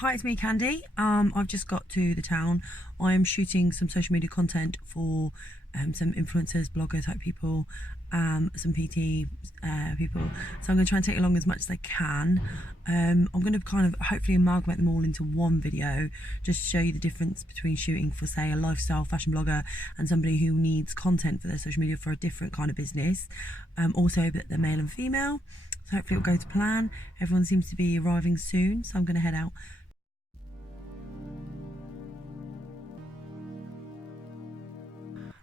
Hi, it's me, Candy. I've just got to the town. I am shooting some social media content for some influencers, blogger type people, some PT people. So I'm going to try and take along as much as I can. I'm going to kind of hopefully amalgamate them all into one video, just to show you the difference between shooting for, say, a lifestyle fashion blogger and somebody who needs content for their social media for a different kind of business. Also, that they're male and female. So hopefully it'll go to plan. Everyone seems to be arriving soon, so I'm going to head out.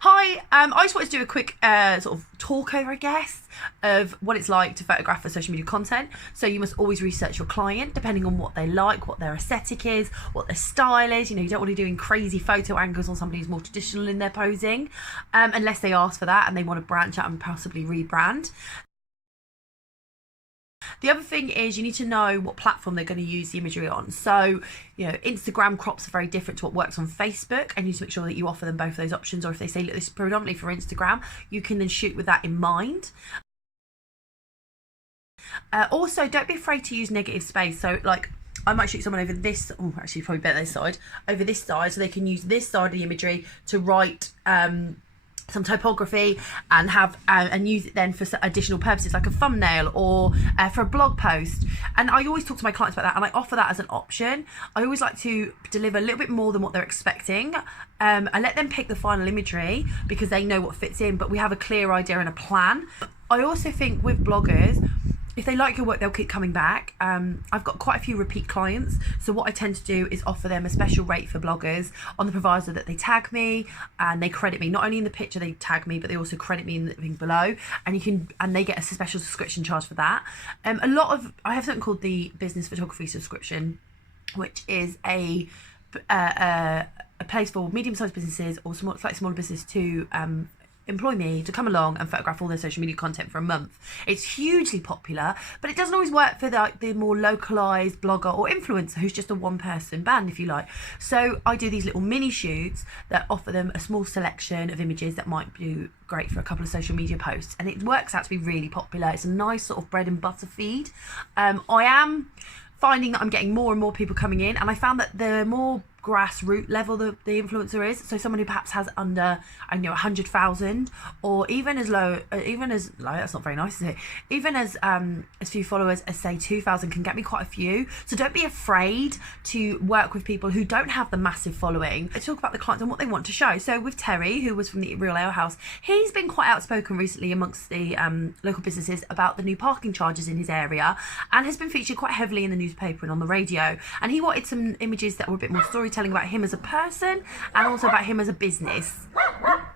Hi, I just wanted to do a quick sort of talk over, I guess, of what it's like to photograph for social media content. So you must always research your client, depending on what they like, what their aesthetic is, what their style is. You know, you don't want to be doing crazy photo angles on somebody who's more traditional in their posing, unless they ask for that and they want to branch out and possibly rebrand. The other thing is you need to know what platform they're going to use the imagery on. So, you know, Instagram crops are very different to what works on Facebook, and you need to make sure that you offer them both those options. Or if they say, look, this is predominantly for Instagram, you can then shoot with that in mind. Also, don't be afraid to use negative space. So, like, I might shoot someone over this, actually probably better this side, over this side, so they can use this side of the imagery to write some typography and have and use it then for additional purposes like a thumbnail or for a blog post. And I always talk to my clients about that, and I offer that as an option. I always like to deliver a little bit more than what they're expecting. I let them pick the final imagery because they know what fits in, but we have a clear idea and a plan. I also think with bloggers, if they like your work, they'll keep coming back. I've got quite a few repeat clients, so what I tend to do is offer them a special rate for bloggers on the proviso that they tag me and they credit me. Not only in the picture they tag me, but they also credit me in the thing below, and they get a special subscription charge for that. I have something called the business photography subscription, which is a place for medium-sized businesses or slightly smaller business to employ me to come along and photograph all their social media content for a month. It's hugely popular, but it doesn't always work for the more localized blogger or influencer who's just a one-person band, if you like. So I do these little mini shoots that offer them a small selection of images that might be great for a couple of social media posts, and it works out to be really popular. It's a nice sort of bread and butter feed. I am finding that I'm getting more and more people coming in, and I found that the more grassroots level the influencer is, so someone who perhaps has under 100,000, or even as low, that's not very nice, is it? Even as few followers as say 2,000 can get me quite a few. So don't be afraid to work with people who don't have the massive following. I talk about the clients and what they want to show. So with Terry, who was from the Real Ale House, he's been quite outspoken recently amongst the local businesses about the new parking charges in his area, and has been featured quite heavily in the newspaper and on the radio. And he wanted some images that were a bit more storytelling about him as a person and also about him as a business.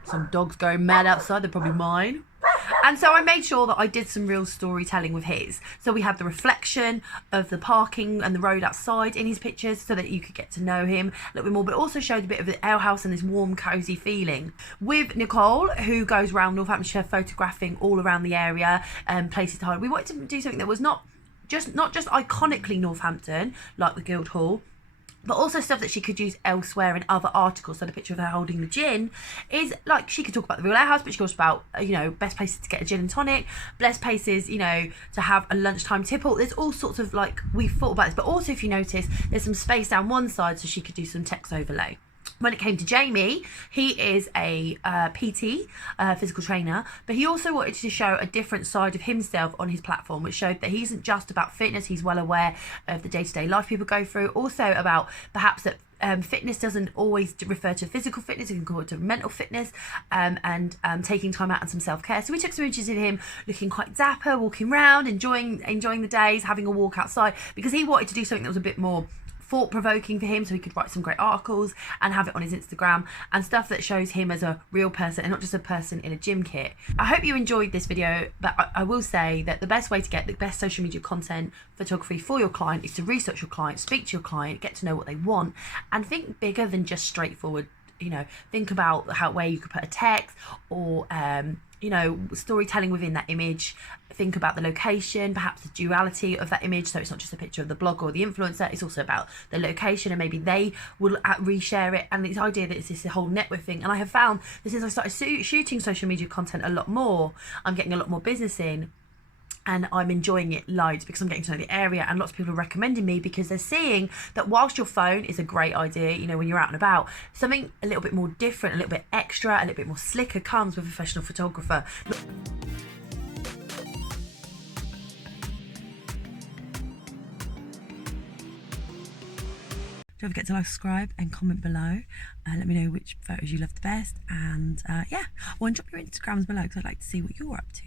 Some dogs going mad outside, they're probably mine. And so I made sure that I did some real storytelling with his. So we had the reflection of the parking and the road outside in his pictures so that you could get to know him a little bit more, but also showed a bit of the alehouse and this warm, cosy feeling. With Nicole, who goes around Northamptonshire photographing all around the area and places to hide, we wanted to do something that was not just iconically Northampton, like the Guildhall, but also stuff that she could use elsewhere in other articles. So the picture of her holding the gin is like, she could talk about the Real Ale House, but she could talk about, best places to get a gin and tonic, best places, to have a lunchtime tipple. There's all sorts of, we've thought about this, but also if you notice, there's some space down one side so she could do some text overlay. When it came to Jamie, he is a PT, physical trainer, but he also wanted to show a different side of himself on his platform, which showed that he isn't just about fitness. He's well aware of the day-to-day life people go through. Also about perhaps that fitness doesn't always refer to physical fitness, it can call it to mental fitness, and taking time out and some self-care. So we took some images of him looking quite dapper, walking around, enjoying the days, having a walk outside, because he wanted to do something that was a bit more thought-provoking for him, so he could write some great articles and have it on his Instagram, and stuff that shows him as a real person and not just a person in a gym kit. I hope you enjoyed this video, but I will say that the best way to get the best social media content photography for your client is to research your client, speak to your client, get to know what they want, and think bigger than just straightforward. Think about where you could put a text or storytelling within that image. Think about the location, perhaps the duality of that image, so it's not just a picture of the blogger or the influencer, it's also about the location, and maybe they will reshare it. And this idea that it's this whole network thing. And I have found that since I started shooting social media content a lot more, I'm getting a lot more business in. and I'm enjoying it loads because I'm getting to know the area, and lots of people are recommending me because they're seeing that whilst your phone is a great idea, you know, when you're out and about, something a little bit more different, a little bit extra, a little bit more slicker comes with a professional photographer. Don't forget to like, subscribe and comment below. Let me know which photos you love the best, and yeah, or drop your Instagrams below because I'd like to see what you're up to.